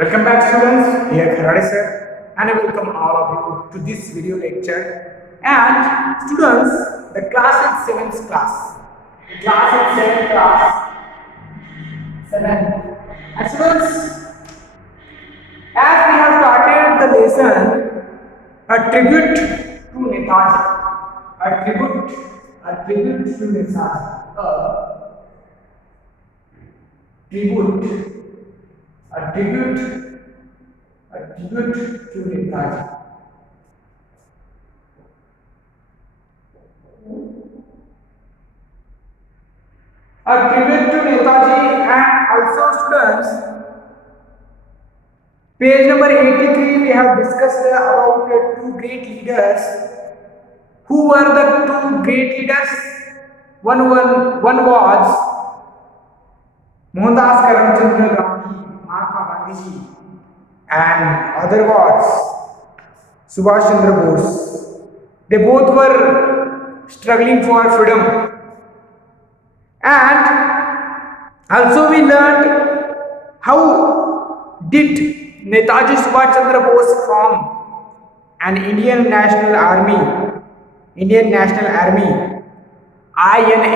Welcome back students, here Kharade sir, and I welcome all of you to this video lecture. And students, the class is 7th class. The class is 7th class. 7. And students, as we have started the lesson, a tribute to Netaji. A tribute to Netaji. A tribute to Netaji. A tribute to Netaji, and also students, page number 83 we have discussed about two great leaders. Who were the two great leaders? One was Mohandas Karamchandra Gandhi, Mahatma Gandhi, and other was Subhash Chandra Bose. They both were struggling for freedom. And also we learned how did Netaji Subhash Chandra Bose form an Indian National Army, INA.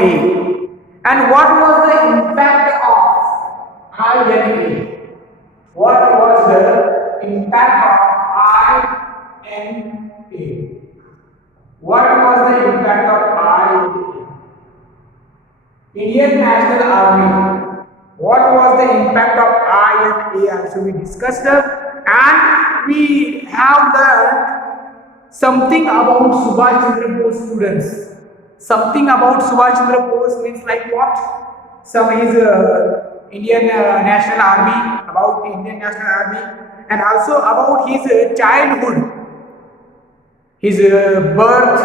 And what was the impact of INA? What was the impact of INA? What was the impact of INA? Indian National Army. What was the impact of INA? Also we discussed, and we have learned something about Subhash Chandra Bose, students. Something about Subhash Chandra Bose means like what? Some is Indian National Army, about Indian National Army, and also about his childhood, his birth,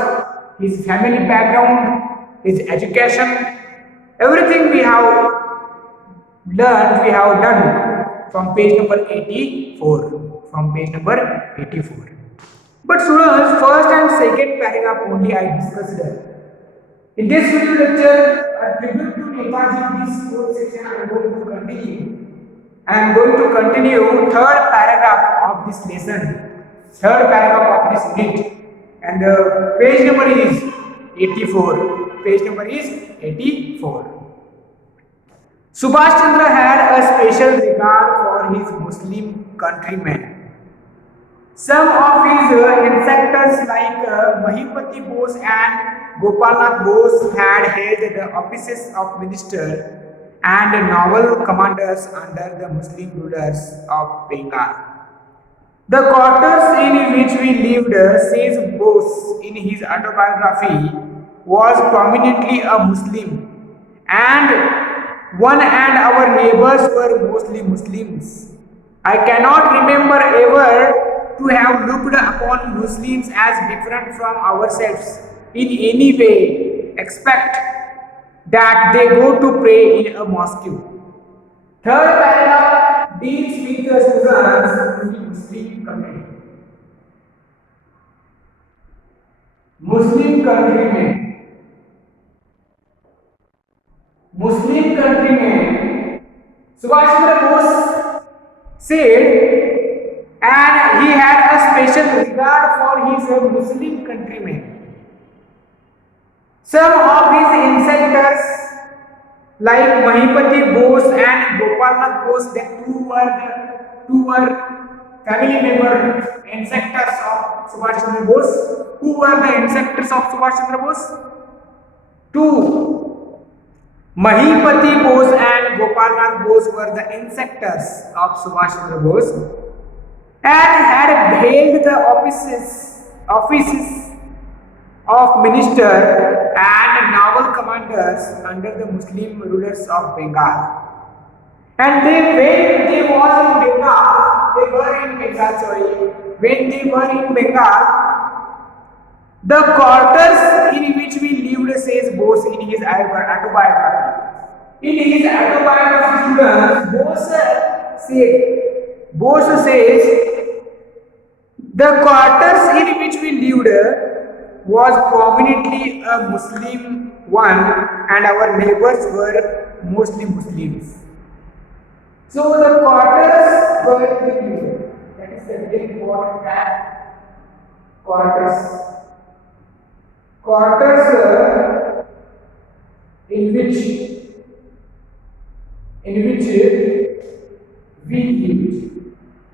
his family background, his education. Everything we have learned, we have done from page number 84. From page number 84. But students, first and second paragraph only I discussed. In this video lecture, a tribute to Netaji, this whole section I am going to continue. I am going to continue third paragraph of this lesson, third paragraph of this unit, and page number is 84. Page number is 84. Subhash Chandra had a special regard for his Muslim countrymen. Some of his ancestors like Mahipati Bose and Gopalnath Bose had held the offices of minister and naval commanders under the Muslim rulers of Bengal. The quarters in which we lived, says Bose in his autobiography, was prominently a Muslim, and one and our neighbors were mostly Muslims. I cannot remember ever to have looked upon Muslims as different from ourselves in any way, except that they go to pray in a mosque. Third paragraph deals with the students in the Muslim community. Muslim countrymen. Subhash Chandra Bose said, and he had a special regard for his Muslim countrymen. Some of his ancestors like Mahipati Bose and Gopalnath Bose, that two were family members, ancestors of Subhash Chandra Bose. Who were the ancestors of Subhash Chandra Bose? Two. Mahipati Bose and Gopalnath Bose were the ancestors of Subhash Chandra Bose, and had held the offices of minister and naval commanders under the Muslim rulers of Bengal. And when they were in Bengal, the quarters in which we lived, says Bose in his autobiography. In his autobiography, Bose says, the quarters in which we lived was prominently a Muslim one, and our neighbors were mostly Muslims. So the quarters were given. That is the very important fact. Quarters. Quarters in which we lived.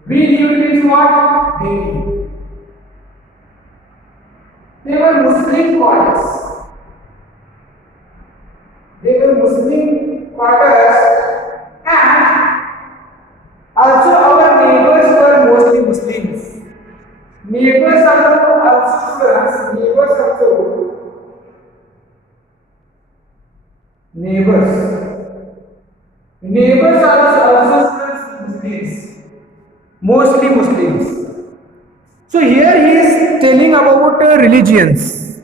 We lived means what? They lived. They were Muslim quarters. They were Muslim quarters, and also our neighbors were mostly Muslims. Neighbors also students, neighbors are also students Muslims, mostly Muslims. So here he is telling about religions.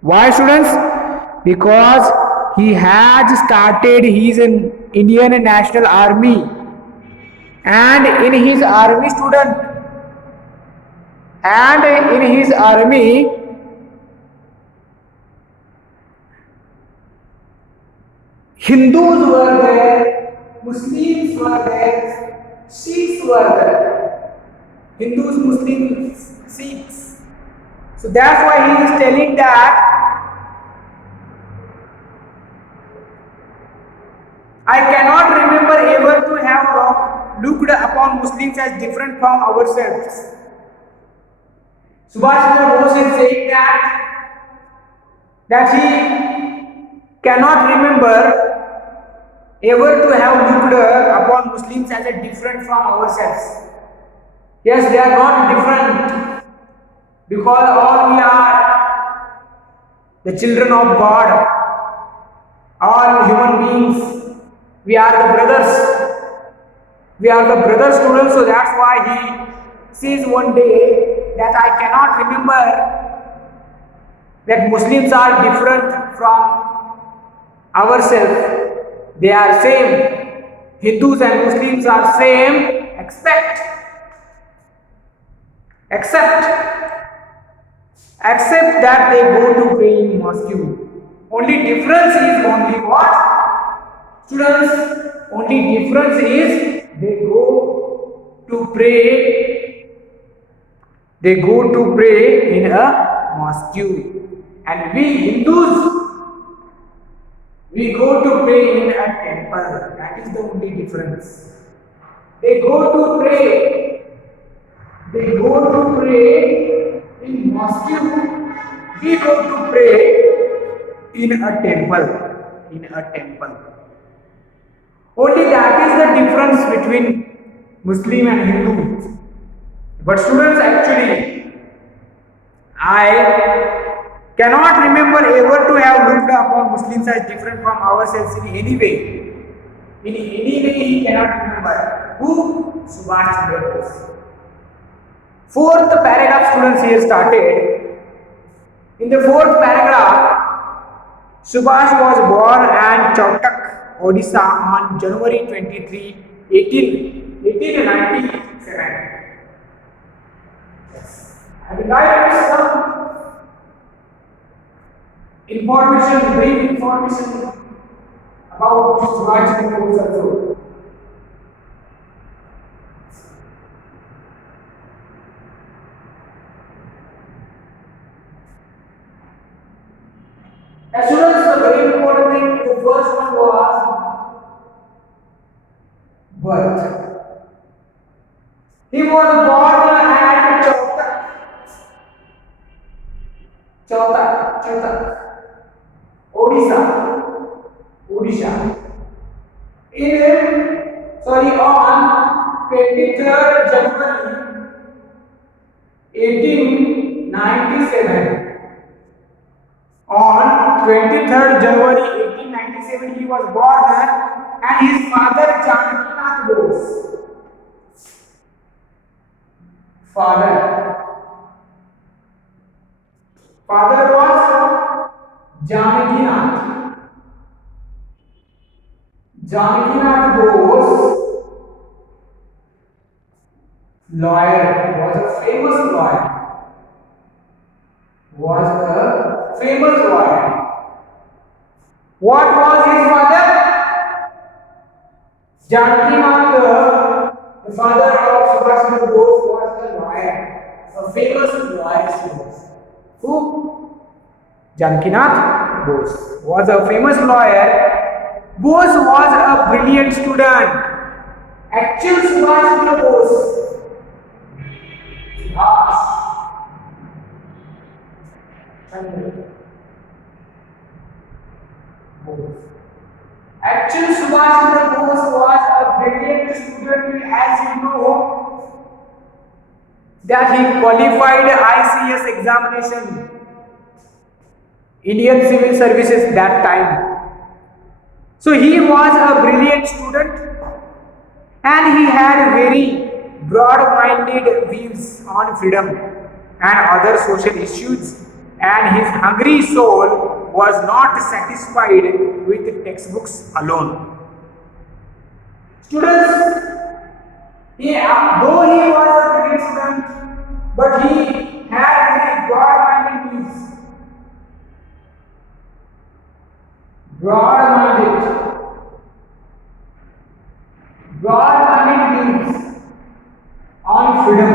Why, students? Because he has started his Indian National Army, and in his army Hindus were there, Muslims were there, Sikhs were there. Hindus, Muslims, Sikhs. So that's why he is telling that I cannot remember ever to have looked upon Muslims as different from ourselves. Subhash Chandra Bose is saying that he cannot remember ever to have looked upon Muslims as a different from ourselves. Yes, they are not different because all we are the children of God, all human beings. We are the brothers. We are the brother students, so that's why he says one day that I cannot remember that Muslims are different from ourselves. They are same. Hindus and Muslims are same, except that they go to pray in mosque. Only difference is only what? Students, only difference is they go to pray in a mosque, and we Hindus, we go to pray in a temple. That is the only difference. They go to pray in mosque. We go to pray in a temple. Only that is the difference between Muslim and Hindu. But students, actually, I cannot remember ever to have looked upon Muslims as different from ourselves in any way. In any way, he cannot remember. Who? Subhash Chandra Bose. Fourth paragraph, students, here started. In the fourth paragraph, Subhash was born at Chautak, Odisha on January 23, 1897. I will write some brief information about Subhash Chandra Bose also. As soon as the very important thing, the first one was birth. He was born at Chautak, Odisha. On 23rd January 1897. On 23rd January 1897, he was born, and his father Janakinath Bose. Father was Janakinath Bose, lawyer, was a famous lawyer. What was his father? Janakinath The father of Subhash Chandra Bose was a lawyer, a famous lawyer he was. Who? Janakinath Bose was a famous lawyer. Bose was a brilliant student. Actual Subhash Chandra Bose. Actual Subhash Chandra Bose was a brilliant student, as you know, that he qualified ICS examination, Indian Civil Services that time. So he was a brilliant student and he had very broad-minded views on freedom and other social issues, and his hungry soul was not satisfied with textbooks alone. Students, though he was a brilliant student, but he had very broad-minded views. Broad-minded views on freedom,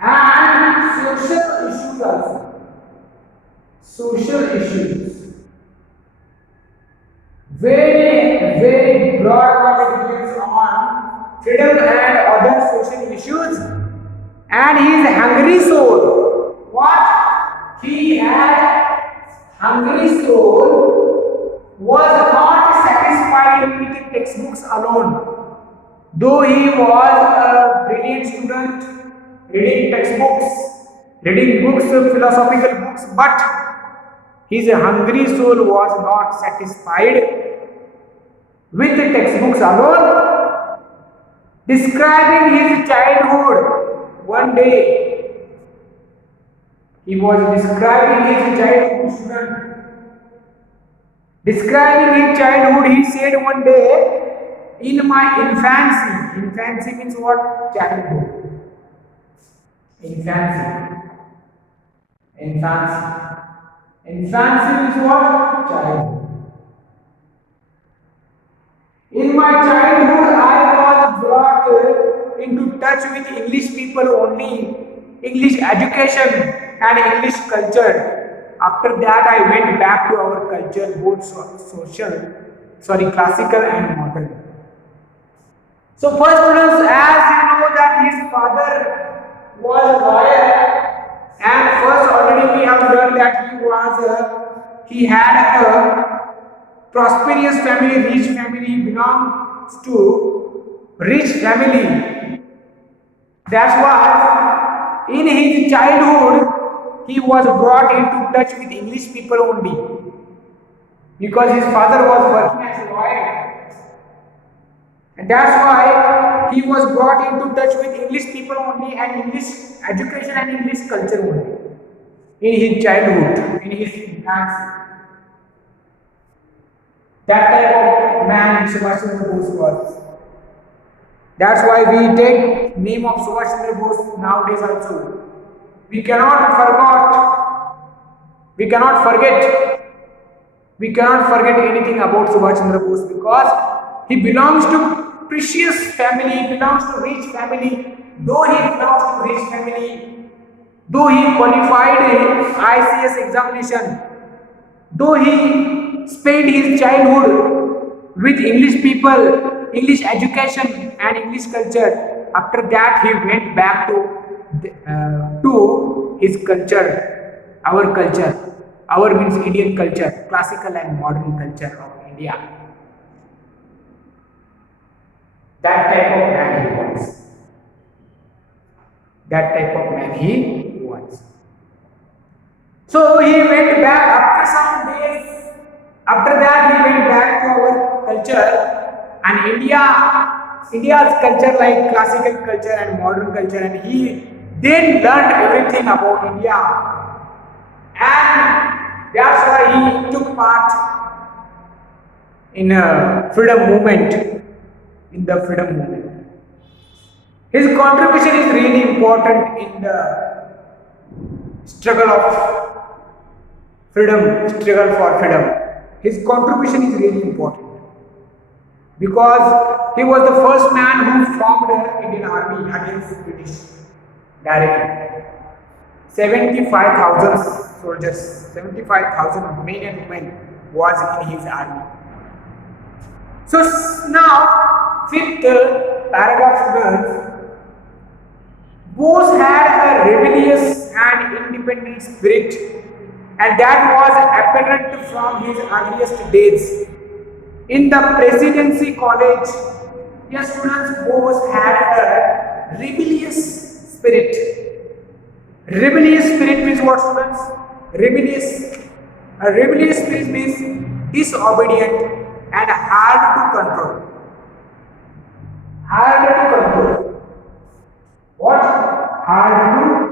and social issues also. Social issues. Very broad-minded views on freedom and other social issues. And his hungry soul. What? He had hungry soul was not satisfied with textbooks alone. Though he was a brilliant student, reading textbooks, reading books, philosophical books, but his hungry soul was not satisfied with the textbooks alone. Describing his childhood, one day he was describing his childhood student. Describing his childhood, he said one day, in my infancy means what? Childhood. Infancy means what? Childhood. In my childhood, I was brought into touch with English people only, English education and English culture. After that, I went back to our culture, both classical and modern. So first students, as you know that his father was a lawyer, and first already we have learned that he had a prosperous family, rich family, belongs to rich family. That's why in his childhood he was brought into touch with English people only, because his father was working as a lawyer, and that's why he was brought into touch with English people only and English education and English culture only in his childhood, in his infancy. That type of man Subhash Chandra Bose was. That's why we take name of Subhash Chandra Bose nowadays also. We cannot forget anything about Subhash Chandra Bose, because he belongs to precious family, he belongs to rich family. Though he belongs to rich family, though he qualified ICS examination, though he spent his childhood with English people, English education and English culture, after that he went back to his culture, our culture. Our means Indian culture, classical and modern culture of India. That type of man he was. That type of man he was. So he went back after some days. After that he went back to our culture, and India's culture, like classical culture and modern culture, and he then learned everything about India, and that's why he took part in a freedom movement. His contribution is really important in the struggle for freedom. His contribution is really important. because he was the first man who formed the Indian army against British directly. 75,000 soldiers, 75,000 men and women was in his army. So now, fifth paragraph students, Bose had a rebellious and independent spirit, and that was apparent from his earliest days. In the Presidency College, yes students, Bose had a rebellious spirit. Rebellious spirit means what students? A rebellious spirit means disobedient and hard to control. Hard to control. What? Hard to control.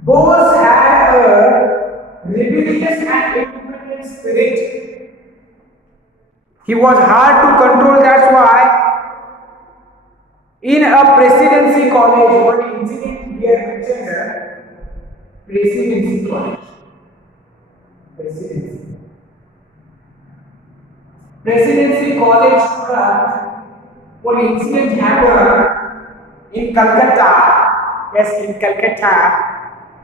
Bose had a rebellious and independent spirit. He was hard to control, that's why in a presidency college, one incident here mentioned, presidency college. Presidency college student, one incident happened in Calcutta, yes, in Calcutta,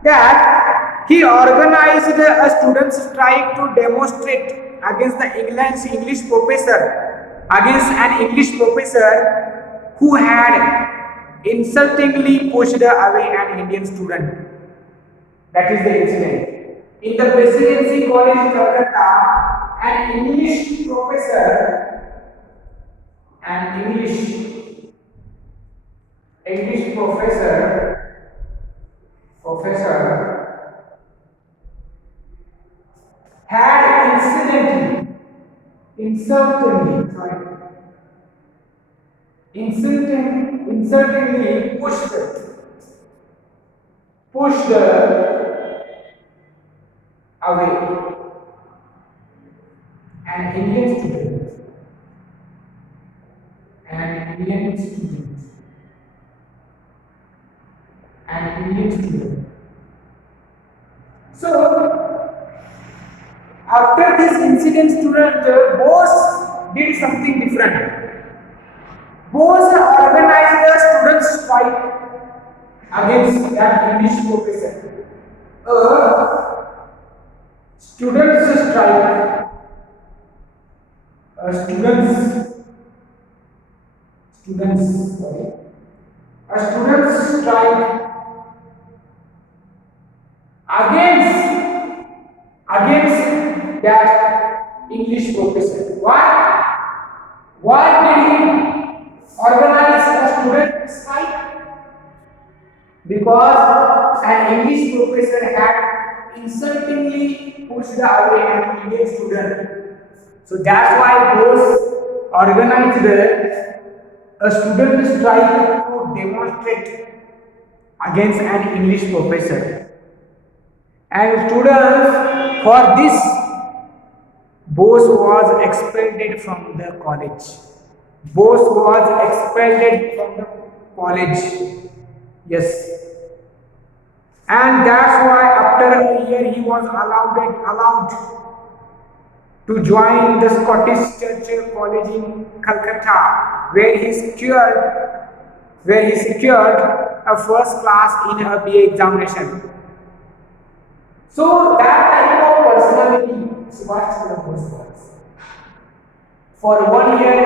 that he organized a student strike to demonstrate against the against an English professor who had insultingly pushed away an Indian student. That is the incident. In the Presidency College, Calcutta, an English professor, English professor had insultingly pushed away an Indian student. An Indian student. So, after this incident, Bose did something different. Bose organized a student strike against that English professor. A students strike. A students strike against that English professor. Why? Why did he organize a student strike? Because an English professor had insultingly pushed away an Indian student. So that's why Bose organized a student strike to demonstrate against an English professor. And students, for this, Bose was expelled from the college. Yes. And that's why after a year he was allowed to join the Scottish Church College in Calcutta, where he secured a first class in a BA examination. So that type of personality Subhash Chandra Bose was. For 1 year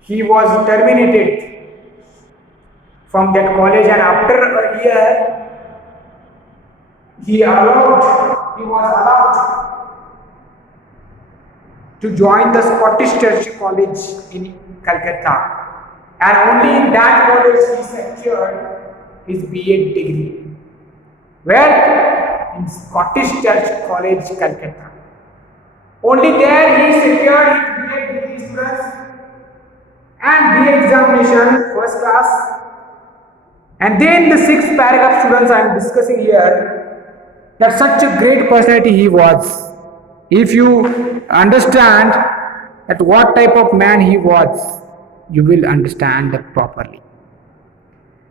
he was terminated from that college, and after a year he was allowed to join the Scottish Church College in Calcutta, and only in that college he secured his BA degree. Where? In Scottish Church College, Calcutta. Only there he secured his BA degree, students, and BA examination first class. And then the sixth paragraph, students, I am discussing here that such a great personality he was. If you understand that what type of man he was, you will understand that properly.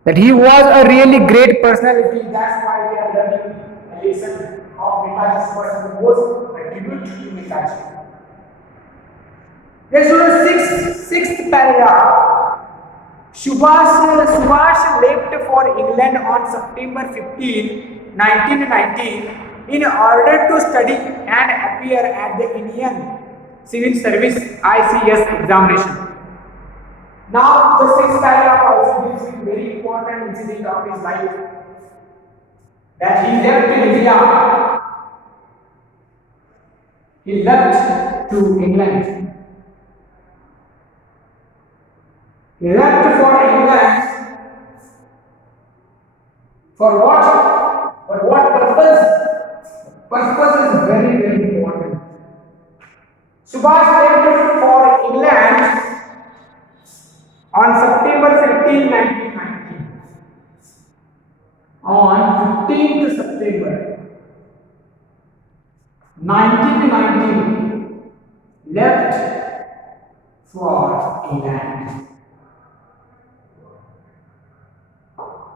That he was a really great personality. That's why we are learning a lesson of Netaji's person was a tribute to Netaji. Let's do the sixth paragraph. Subhash left for England on September 15, 1919 in order to study and appear at the Indian Civil Service ICS examination. Now the sixth paragraph also gives a very important incident of his life, that he left India. He left to England. He left for England. For what? For what purpose? Purpose is very, very important. Subhash left for England on September 15, 1990. On 15th September 1919, left for England.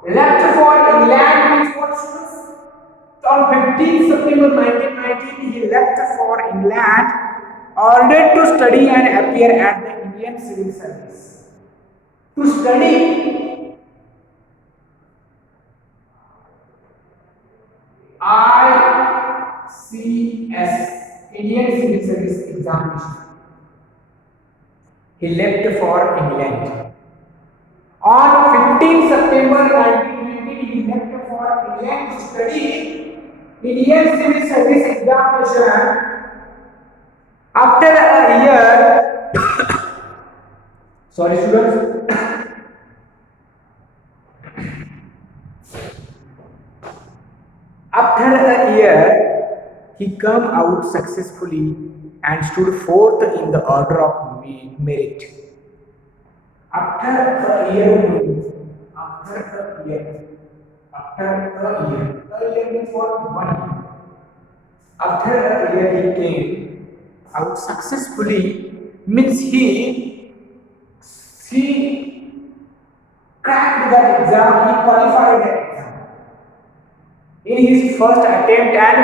Left for England means what, students? On 15th September 1919, he left for England, ordered to study and appear at the Indian Civil Service. To study ICS, Indian Civil Service examination. He left for England. On 15 September 1920, he left for England to study Indian Civil Service examination. After a year, sorry students, after a year, he come out successfully and stood fourth in the order of merit. After a year, a year means what? 1 year. After a year, he came out successfully, means he cracked that exam, he qualified that exam in his first attempt, and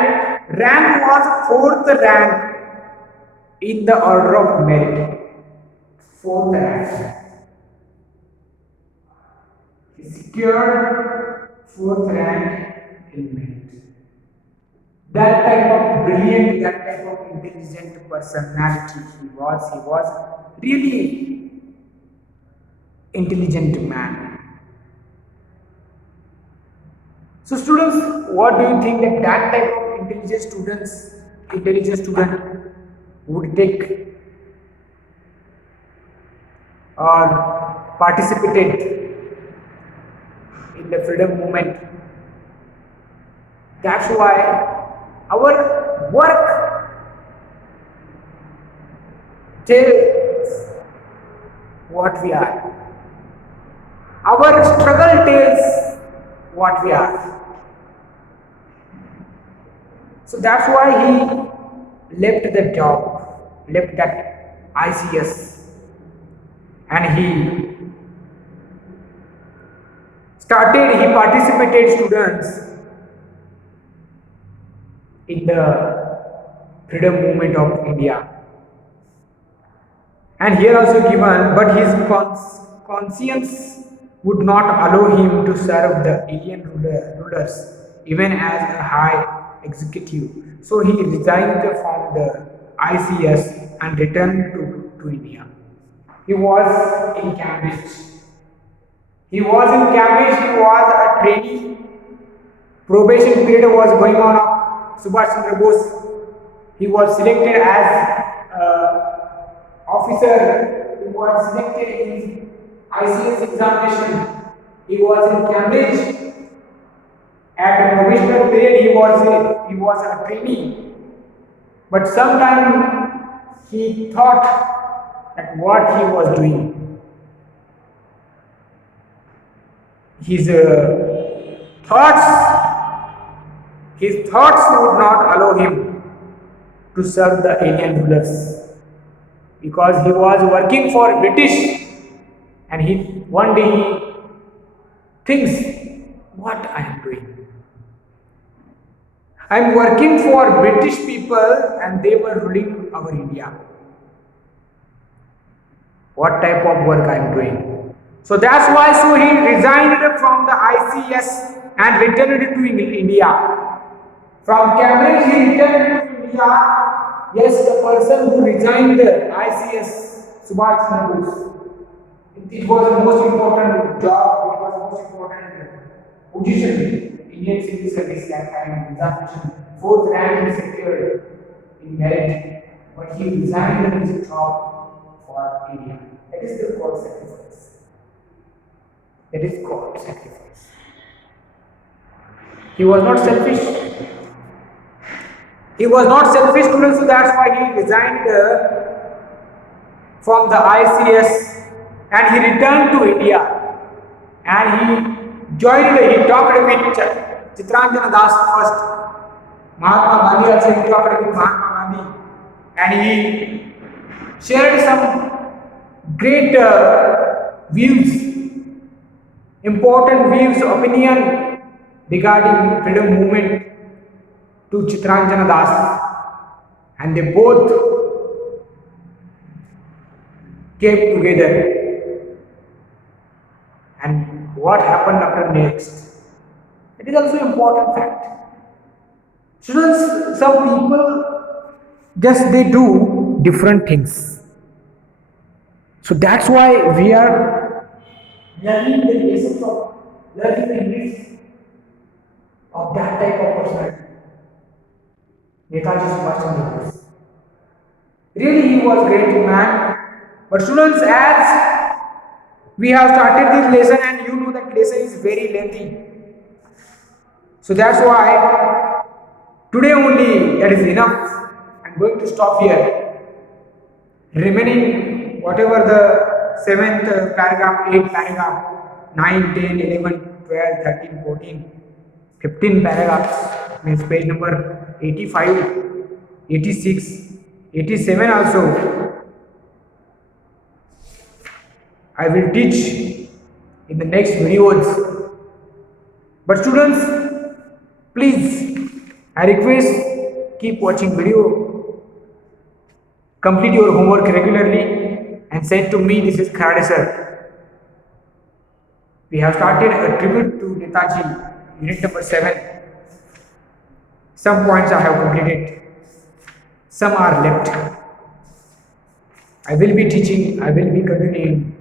rank was fourth rank in the order of merit. Fourth rank. He secured fourth rank in merit. That type of brilliant, that type of intelligent personality he was really intelligent man. So students, what do you think that type of intelligent student would take or participated in the freedom movement? That's why our work tells what we are. Our struggle tells what we are. So that's why he left the job, left that ICS, and he participated students in the freedom movement of India. And here also given, but his conscience would not allow him to serve the alien rulers even as a high executive. So he resigned from the ICS and returned to India. He was in Cambridge. He was a trainee. Probation period was going on of Subhash Chandra Bose. He was selected as officer. He was selected in ICS examination. He was in Cambridge. At the provisional period, he was a trainee. But sometime he thought that what he was doing. his thoughts his thoughts would not allow him to serve the alien rulers, because he was working for British, and he one day he thinks, what I am doing? I am working for British people and they were ruling our India. What type of work I am doing? So that's why he resigned from the ICS and returned to India. From Cambridge he returned to India. Yes, the person who resigned the ICS, Subhash Chandra Bose. It was the most important job, it was the most important position in Indian civil service that time, examination, 4th rank he secured in merit, but he resigned his job for India. That is the called sacrifice. That is called sacrifice. He was not selfish. He was not selfish, students, so that's why he resigned from the ICS and he returned to India and he talked with Chitranjana Das first. Mahatma Gandhi also he talked with Mahatma Gandhi and he shared some great views, important views, opinion regarding freedom movement to Chitranjana Das, and they both came together. And what happened after next? It is also important fact. Students, some people just they do different things. So that's why we are learning the lessons of learning the English of that type of personality. Netaji Subhash Chandra Bose. Really, he was a great man. But students, as we have started this lesson, and you know that lesson is very lengthy. So that's why today only that is enough. I'm going to stop here. Remaining whatever the 7th paragraph, 8th paragraph, 9, 10, 11, 12, 13, 14, 15 paragraphs, means page number 85, 86, 87 also I will teach in the next videos. But students, please, I request, keep watching video, complete your homework regularly and send to me. This is Kharade sir. We have started a tribute to Netaji, unit number 7. Some points I have completed, some are left. I will be teaching, I will be continuing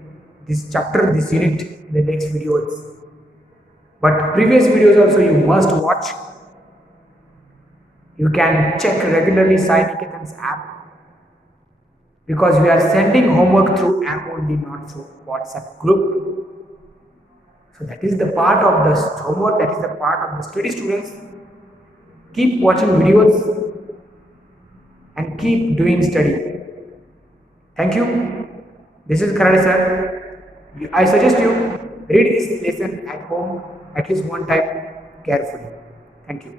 this chapter, this unit in the next videos. But previous videos also you must watch. You can check regularly Sai Niketan's app, because we are sending homework through app only, not through WhatsApp group. So that is the part of the homework, that is the part of the study, students. Keep watching videos and keep doing study. Thank you. This is Kharade sir. I suggest you read this lesson at home at least one time carefully. Thank you.